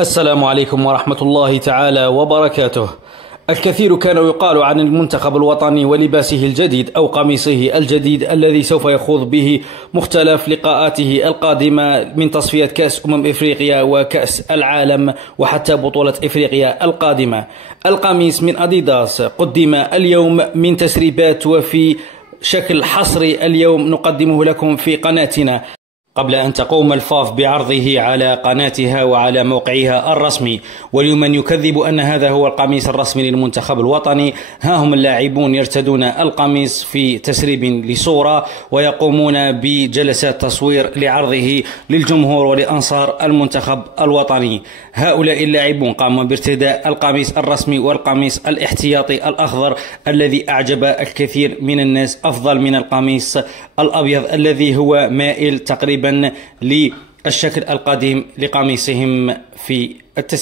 السلام عليكم ورحمة الله تعالى وبركاته. الكثير كان يقال عن المنتخب الوطني ولباسه الجديد أو قميصه الجديد الذي سوف يخوض به مختلف لقاءاته القادمة من تصفية كأس إفريقيا وكأس العالم وحتى بطولة إفريقيا القادمة. القميص من أديداس قدم اليوم من تسريبات وفي شكل حصري اليوم نقدمه لكم في قناتنا قبل أن تقوم الفاف بعرضه على قناتها وعلى موقعها الرسمي. ولمن يكذب أن هذا هو القميص الرسمي للمنتخب الوطني، ها هم اللاعبون يرتدون القميص في تسريب لصورة ويقومون بجلسات تصوير لعرضه للجمهور ولأنصار المنتخب الوطني. هؤلاء اللاعبون قاموا بارتداء القميص الرسمي والقميص الاحتياطي الأخضر الذي أعجب الكثير من الناس أفضل من القميص الأبيض الذي هو مائل تقريبا للشكل القديم لقميصهم في التسريب.